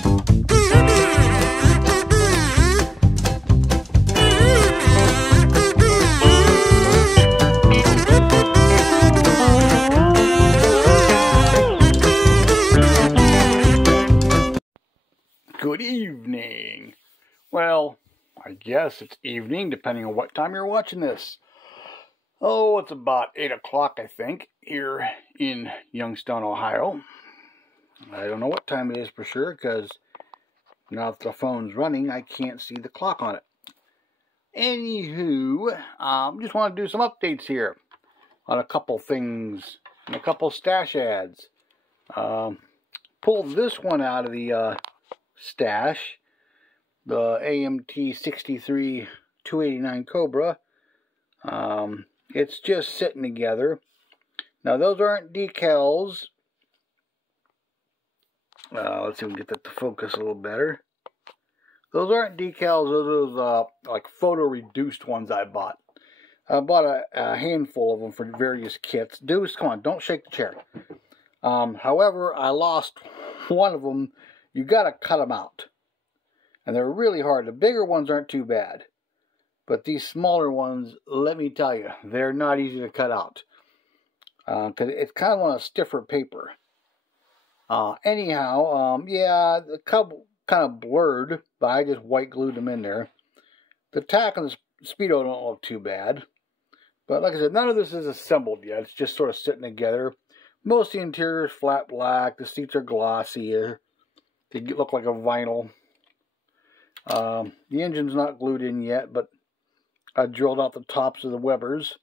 Good evening. Well, I guess it's evening, depending on what time you're watching this. Oh, it's about 8 o'clock, I think, here in Youngstown, Ohio. I don't know what time it is for sure, because now that the phone's running, I can't see the clock on it. Anywho, just want to do some updates here on a couple things and a couple stash ads. Pulled this one out of the stash, the AMT 63 289 Cobra. It's just sitting together. Now those aren't decals. Let's see if we can get that to focus a little better. Those aren't decals. Those are like photo reduced ones I bought. I bought a handful of them for various kits. Deuce, come on, don't shake the chair. However, I lost one of them. You gotta cut them out, and they're really hard. The bigger ones aren't too bad, but these smaller ones, let me tell you, they're not easy to cut out, because it's kind of on a stiffer paper. Anyhow, yeah, the couple kind of blurred, but I just white glued them in there. The tack and the Speedo don't look too bad, but like I said, none of this is assembled yet. It's just sort of sitting together. Most of the interior is flat black. The seats are glossy. They look like a vinyl. The engine's not glued in yet, but I drilled out the tops of the Webers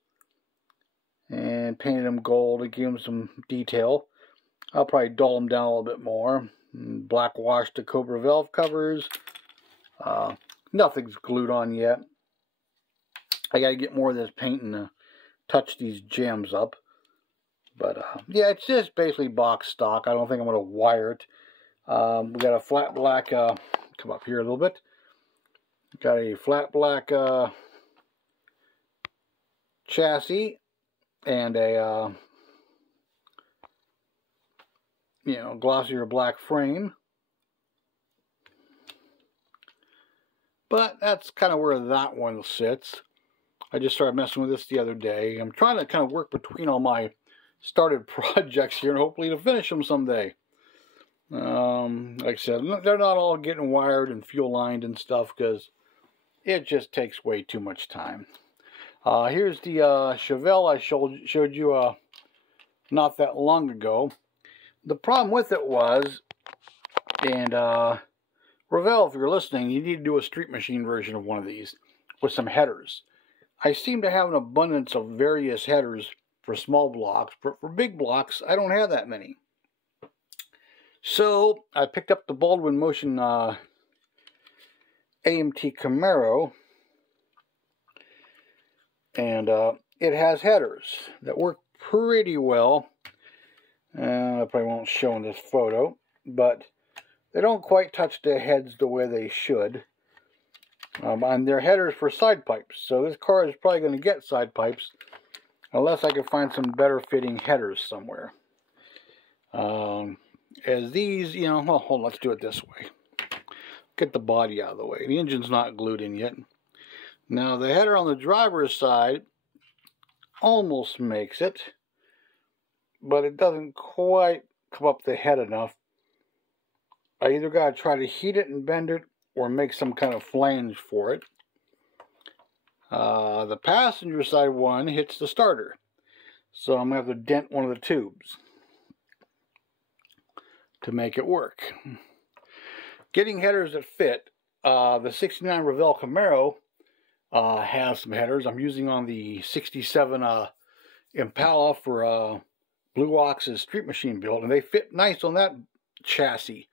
and painted them gold to give them some detail. I'll probably dull them down a little bit more. Black wash the Cobra valve covers. Nothing's glued on yet. I gotta get more of this paint and touch these gems up. But yeah, it's just basically box stock. I don't think I'm gonna wire it. We got a flat black, come up here a little bit. Got a flat black chassis and a, you know, glossier black frame. But that's kind of where that one sits. I just started messing with this the other day. I'm trying to kind of work between all my started projects here and hopefully to finish them someday. Like I said, they're not all getting wired and fuel lined and stuff because it just takes way too much time. Here's the Chevelle I showed you not that long ago. The problem with it was, and Revell, if you're listening, you need to do a street machine version of one of these with some headers. I seem to have an abundance of various headers for small blocks, but for big blocks, I don't have that many. So I picked up the Baldwin Motion AMT Camaro, and it has headers that work pretty well. I probably won't show in this photo, but they don't quite touch the heads the way they should. And they're headers for side pipes, so this car is probably going to get side pipes unless I can find some better fitting headers somewhere. As these, you know, well, hold on, let's do it this way. Get the body out of the way. The engine's not glued in yet. Now, the header on the driver's side almost makes it, but it doesn't quite come up the head enough. I either got to try to heat it and bend it or make some kind of flange for it. The passenger side one hits the starter, so I'm going to have to dent one of the tubes to make it work. Getting headers that fit, the 69 Revell Camaro has some headers. I'm using on the 67 Impala for Blue Ox's street machine build, and they fit nice on that chassis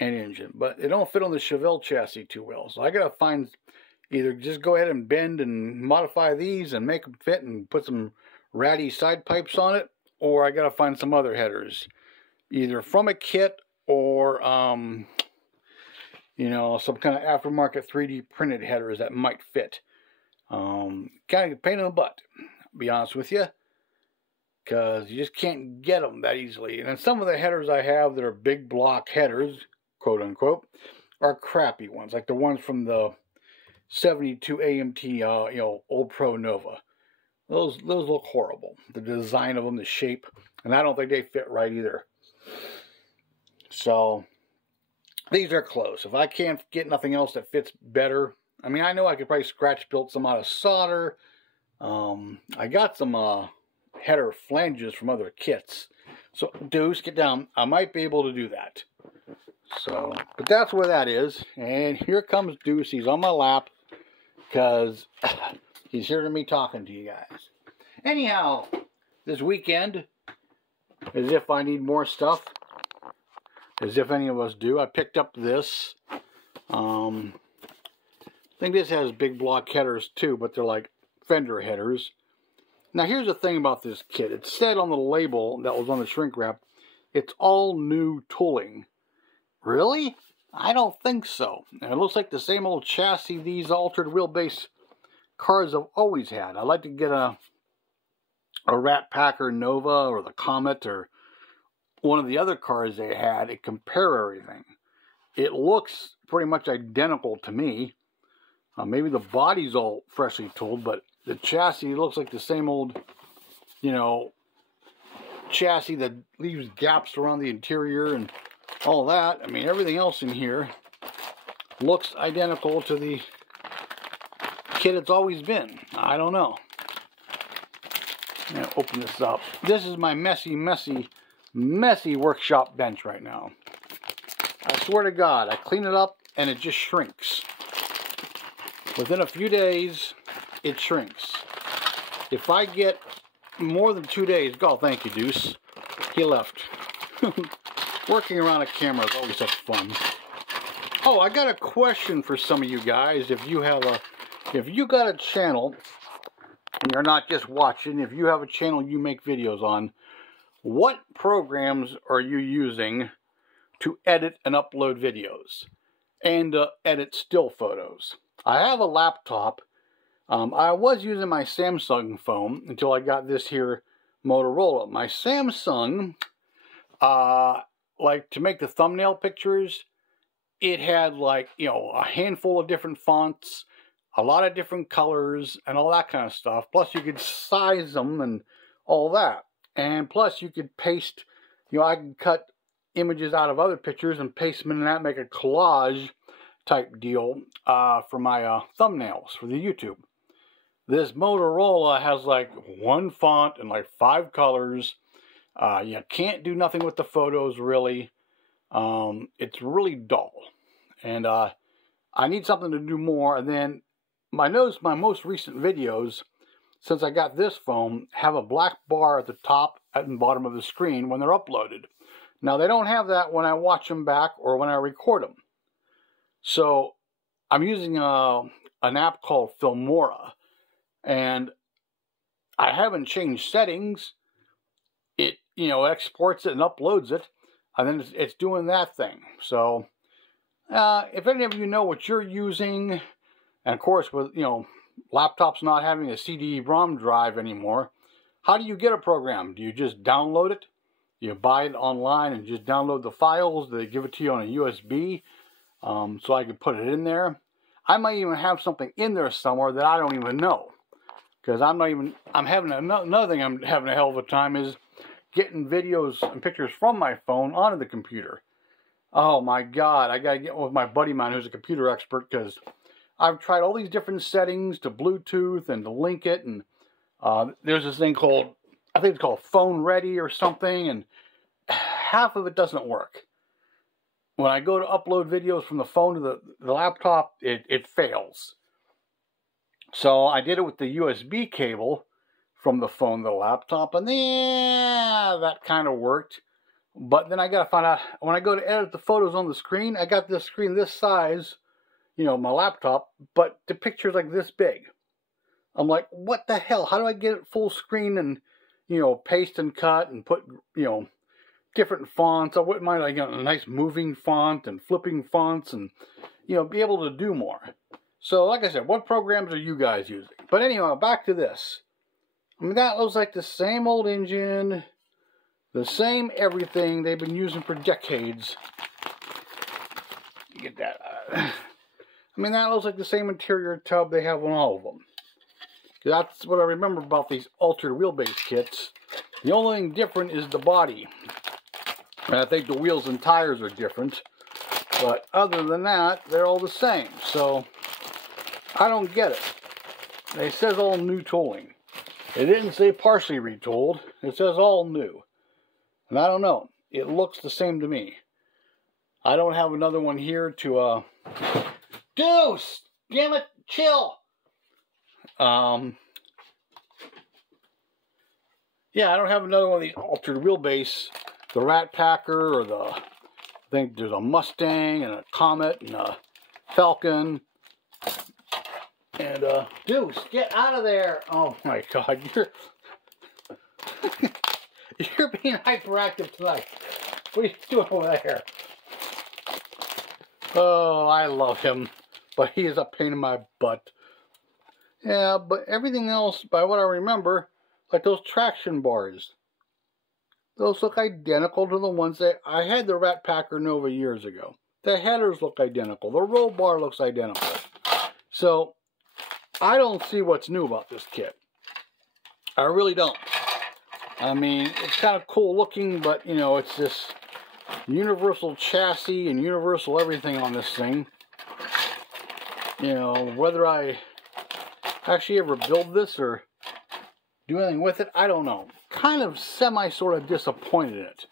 and engine, but they don't fit on the Chevelle chassis too well. So I gotta find, either just go ahead and bend and modify these and make them fit and put some ratty side pipes on it, or I gotta find some other headers, either from a kit or you know, some kind of aftermarket 3D printed headers that might fit. Kind of pain in the butt, to be honest with you, because you just can't get them that easily. And then some of the headers I have that are big block headers, of quote unquote, are crappy ones, like the ones from the 72 AMT, you know, Old Pro Nova. Those look horrible. The design of them, the shape, and I don't think they fit right either. So these are close. If I can't get nothing else that fits better, I mean, I know I could probably scratch build some out of solder. I got some header flanges from other kits. So, Deuce, get down. I might be able to do that. So, but that's where that is. And here comes Deuce. He's on my lap because he's hearing me talking to you guys. Anyhow, this weekend, as if I need more stuff, as if any of us do, I picked up this. I think this has big block headers too, but they're like fender headers. Now here's the thing about this kit. It said on the label that was on the shrink wrap, it's all new tooling. Really? I don't think so. And it looks like the same old chassis these altered wheelbase cars have always had. I'd like to get a Rat Packer Nova or the Comet or one of the other cars they had and compare everything. It looks pretty much identical to me. Maybe the body's all freshly tooled, but the chassis looks like the same old, you know, chassis that leaves gaps around the interior and all that. I mean, everything else in here looks identical to the kit it's always been. I don't know. I'm going to open this up. This is my messy workshop bench right now. I swear to God, I clean it up and it just shrinks. Within a few days, it shrinks. If I get more than 2 days, God, thank you, Deuce. He left. Working around a camera is always such fun. Oh, I got a question for some of you guys. If you got a channel, and you're not just watching, if you have a channel you make videos on, what programs are you using to edit and upload videos and edit still photos? I have a laptop. I was using my Samsung phone until I got this here Motorola. My Samsung, like to make the thumbnail pictures, it had like, you know, a handful of different fonts, a lot of different colors and all that kind of stuff. Plus you could size them and all that. And plus you could paste, you know, I could cut images out of other pictures and paste them in that, make a collage type deal for my thumbnails for the YouTube. This Motorola has like one font and like 5 colors. You can't do nothing with the photos really. It's really dull. And I need something to do more. And then my most recent videos, since I got this phone, have a black bar at the top and bottom of the screen when they're uploaded. Now they don't have that when I watch them back or when I record them. So I'm using an app called Filmora, and I haven't changed settings. It, you know, exports it and uploads it, and then it's doing that thing. So if any of you know what you're using, and of course with, you know, laptops not having a CD-ROM drive anymore, how do you get a program? Do you just download it? Do you buy it online and just download the files? Do they give it to you on a USB? So I can put it in there. I might even have something in there somewhere that I don't even know. Because I'm having another thing I'm having a hell of a time is getting videos and pictures from my phone onto the computer. Oh my God, I gotta get with my buddy of mine who's a computer expert, because I've tried all these different settings to Bluetooth and to link it, and there's this thing called, I think it's called Phone Ready or something, and half of it doesn't work. When I go to upload videos from the phone to the laptop, it fails. So I did it with the USB cable from the phone to the laptop, and yeah, that kind of worked. But then I got to find out, when I go to edit the photos on the screen, I got this screen this size, you know, my laptop, but the picture's like this big. I'm like, what the hell? How do I get it full screen and, you know, paste and cut and put, you know, different fonts? I wouldn't mind like a nice moving font and flipping fonts and, you know, be able to do more. So, like I said, what programs are you guys using? But anyhow, back to this. I mean, that looks like the same old engine, the same everything they've been using for decades. get that. I mean, that looks like the same interior tub they have on all of them. That's what I remember about these altered wheelbase kits. The only thing different is the body. And I think the wheels and tires are different. But other than that, they're all the same. So, I don't get it. It says all new tooling. It didn't say partially retooled. It says all new. And I don't know. It looks the same to me. I don't have another one here to, Deuce! Damn it! Chill! Yeah, I don't have another one of these altered wheelbase. The Rat Packer or the... I think there's a Mustang and a Comet and a Falcon. And, Deuce, get out of there! Oh my God, you're being hyperactive tonight. What are you doing over there? Oh, I love him, but he is a pain in my butt. Yeah, but everything else, by what I remember, like those traction bars, those look identical to the ones that I had the Rat Packer Nova years ago. The headers look identical. The roll bar looks identical. So, I don't see what's new about this kit. I really don't. I mean, it's kind of cool looking, but, you know, it's this universal chassis and universal everything on this thing. You know, whether I actually ever build this or do anything with it, I don't know. Kind of sort of disappointed in it.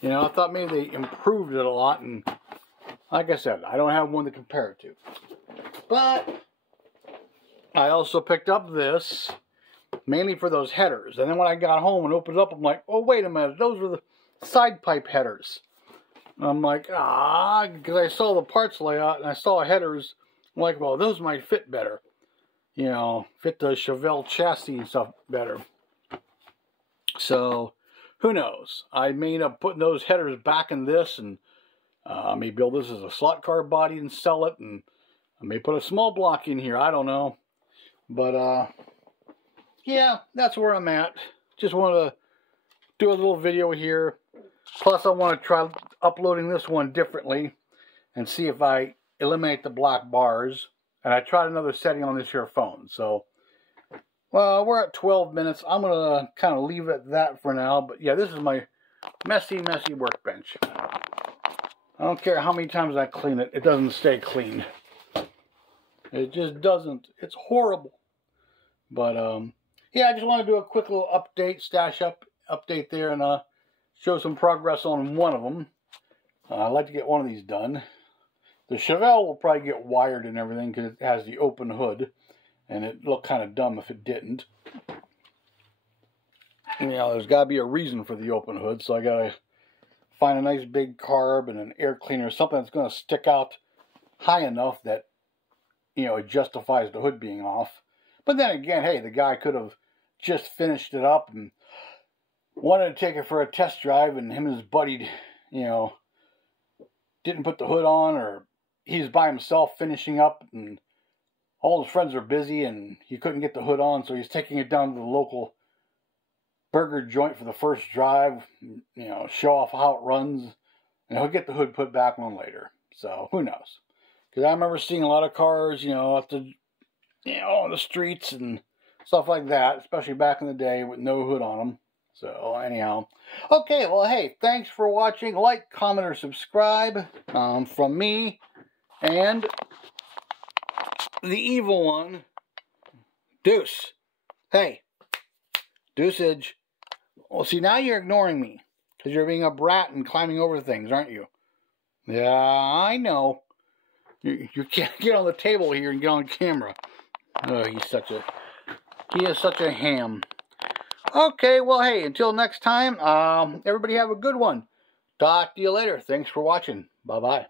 You know, I thought maybe they improved it a lot, and like I said, I don't have one to compare it to. But I also picked up this mainly for those headers. And then when I got home and opened it up, I'm like, oh, wait a minute, those were the side pipe headers. And I'm like, because I saw the parts layout and I saw headers. I'm like, well, those might fit better. You know, fit the Chevelle chassis and stuff better. So, who knows? I may end up putting those headers back in this and I may build this as a slot car body and sell it. And I may put a small block in here. I don't know. But, yeah, that's where I'm at. Just want to do a little video here. Plus, I want to try uploading this one differently and see if I eliminate the black bars. And I tried another setting on this here phone. So, well, we're at 12 minutes. I'm going to kind of leave it at that for now. But, yeah, this is my messy, messy workbench. I don't care how many times I clean it. It doesn't stay clean. It just doesn't. It's horrible. But, yeah, I just want to do a quick little update, update there, and show some progress on one of them. I'd like to get one of these done. The Chevelle will probably get wired and everything because it has the open hood, and it looked kind of dumb if it didn't. You know, there's got to be a reason for the open hood, so I got to find a nice big carb and an air cleaner, something that's going to stick out high enough that, you know, it justifies the hood being off. But then again, hey, the guy could have just finished it up and wanted to take it for a test drive, and him and his buddy, you know, didn't put the hood on, or he's by himself finishing up, and all his friends are busy, and he couldn't get the hood on, so he's taking it down to the local burger joint for the first drive, you know, show off how it runs, and he'll get the hood put back on later. So, who knows? Because I remember seeing a lot of cars, you know, at the, you know, on the streets and stuff like that, especially back in the day with no hood on them. So, anyhow. Okay, well, hey, thanks for watching. Like, comment, or subscribe from me and the evil one, Deuce. Hey, Deuceage. Well, see, now you're ignoring me because you're being a brat and climbing over things, aren't you? Yeah, I know. You can't get on the table here and get on camera. Oh, he is such a ham. Okay, well, hey, until next time, everybody have a good one. Talk to you later. Thanks for watching. Bye-bye.